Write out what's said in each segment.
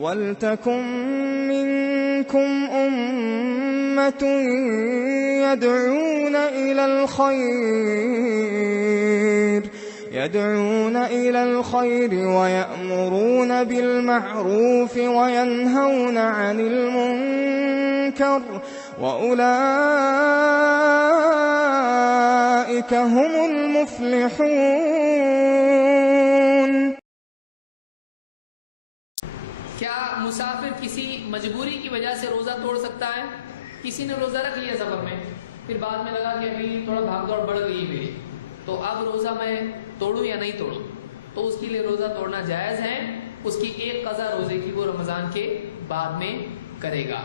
وَلْتَكُن مِّنكُمْ أُمَّةٌ يَدْعُونَ إِلَى الْخَيْرِ وَيَأْمُرُونَ بِالْمَعْرُوفِ وَيَنْهَوْنَ عَنِ الْمُنكَرِ وَأُولَئِكَ هُمُ الْمُفْلِحُونَ۔ کیا مسافر کسی مجبوری کی وجہ سے روزہ توڑ سکتا ہے؟ کسی نے روزہ رکھ لیا سفر میں، پھر بعد میں لگا کہ ابھی تھوڑا بھاگ دوڑ بڑھ گئی میری، تو اب روزہ میں توڑوں یا نہیں توڑوں، تو اس کے لیے روزہ توڑنا جائز ہے۔ اس کی ایک قضا روزے کی وہ رمضان کے بعد میں کرے گا۔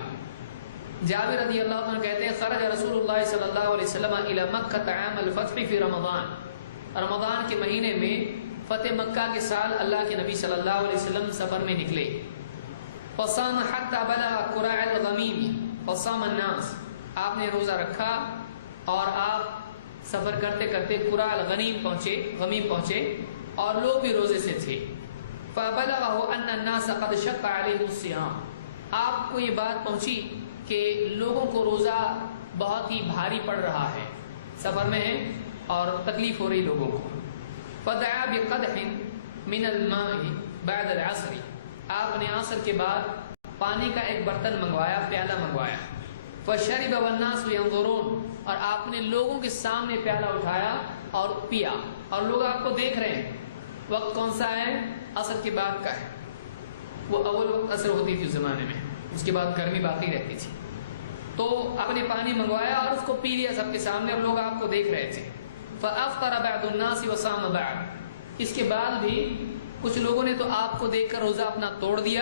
جابر رضی اللہ عنہ کہتے ہیں خرج رسول اللہ صلی اللہ علیہ وسلم الی مکہ عام الفتح فی رمضان کے مہینے میں فتح مکہ کے سال اللہ کے نبی صلی اللہ علیہ وسلم سفر میں نکلے۔ فصام حتی بلغ قراع الغمیم فصام الناس، آپ نے روزہ رکھا اور آپ سفر کرتے کرتے قراع الغمیم پہنچے اور لوگ بھی روزے سے تھے۔ فبلغه ان الناس قد شق عليهم الصيام، آپ کو یہ بات پہنچی کہ لوگوں کو روزہ بہت ہی بھاری پڑ رہا ہے، سفر میں ہیں اور تکلیف ہو رہی لوگوں کو۔ فدعا بقدح من الماء بعد العصر، آپ نے عصر کے بعد پانی کا ایک برتن منگوایا، پیالہ منگوایا۔ فشرب والناس ينظرون، اور آپ نے لوگوں کے سامنے پیالہ اٹھایا اور پیا، اور لوگ آپ کو دیکھ رہے ہیں۔ وقت کون سا ہے؟ عصر کے بعد کا ہے، وہ اول وقت عصر ہوتی تھی اس زمانے میں، اس کے بعد گرمی باقی رہتی تھی۔ تو آپ نے پانی منگوایا اور اس کو پی لیا سب کے سامنے، اور لوگ آپ کو دیکھ رہے تھے۔ فافطر بعض الناس وصام بعض، اس کے بعد بھی کچھ لوگوں نے تو آپ کو دیکھ کر روزہ اپنا توڑ دیا،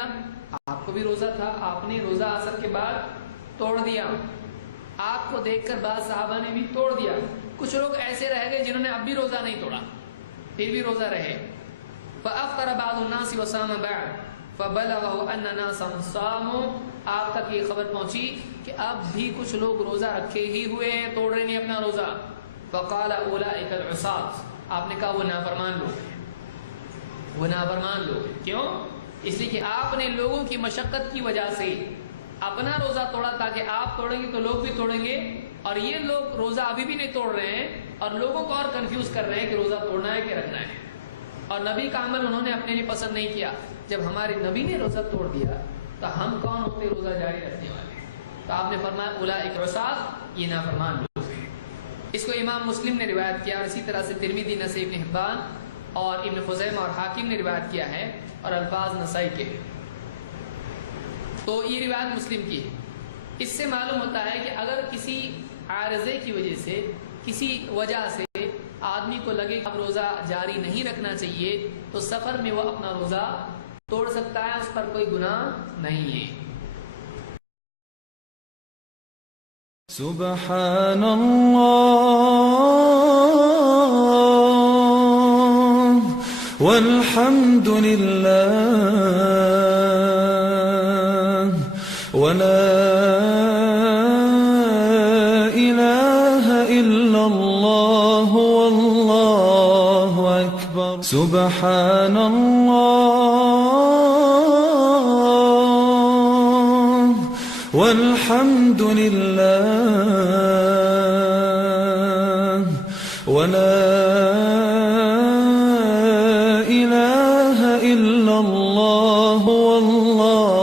آپ کو بھی روزہ تھا، آپ نے روزہ عصر کے بعد توڑ دیا، آپ کو دیکھ کر بعض صحابہ نے بھی توڑ دیا۔ کچھ لوگ ایسے رہ گئے جنہوں نے اب بھی روزہ نہیں توڑا، پھر بھی روزہ رہے۔ فافطر بعض الناس وصام بعض فبلغه ان ناسا صاموا، آپ تک یہ خبر پہنچی کہ اب بھی کچھ لوگ روزہ رکھے ہی ہوئے ہیں، توڑ رہے نہیں اپنا روزہ۔ فقال اولئک العصاة، آپ نے کہا وہ نافرمان لوگ ہیں، وہ نافرمان لوگ ہیں۔ کیوں؟ اس لیے کہ آپ نے لوگوں کی مشقت کی وجہ سے اپنا روزہ توڑا، تاکہ آپ توڑیں گے تو لوگ بھی توڑیں گے، اور یہ لوگ روزہ ابھی بھی نہیں توڑ رہے ہیں اور لوگوں کو اور کنفیوز کر رہے ہیں کہ روزہ توڑنا ہے کہ رکھنا ہے۔ اور نبی کا عمل انہوں نے اپنے لیے پسند نہیں کیا۔ جب ہمارے نبی نے روزہ توڑ دیا تو ہم کون ہوتے روزہ جاری رکھنے والے؟ تو آپ نے فرمایا اولئک العصاة، یہ نافرمان لوگ ہیں۔ اس کو امام مسلم نے روایت کیا، اور اسی طرح سے ترمذی، نسائی، ابن حبان اور ابن خزیمہ اور حاکم نے روایت کیا ہے، اور الفاظ نسائی کے ہیں۔ تو یہ روایت مسلم کی ہے۔ اس سے معلوم ہوتا ہے کہ اگر کسی عارضے کی وجہ سے، کسی وجہ سے آدمی کو لگے کہ اب روزہ جاری نہیں رکھنا چاہیے، تو سفر میں وہ اپنا روزہ توڑ سکتا ہے، اس پر کوئی گناہ نہیں ہے۔ سبحان اللہ والحمد للہ ولا الہ الا اللہ واللہ اکبر۔ سبحان اللہ والحمد للہ ولا الہ الا اللہ واللہ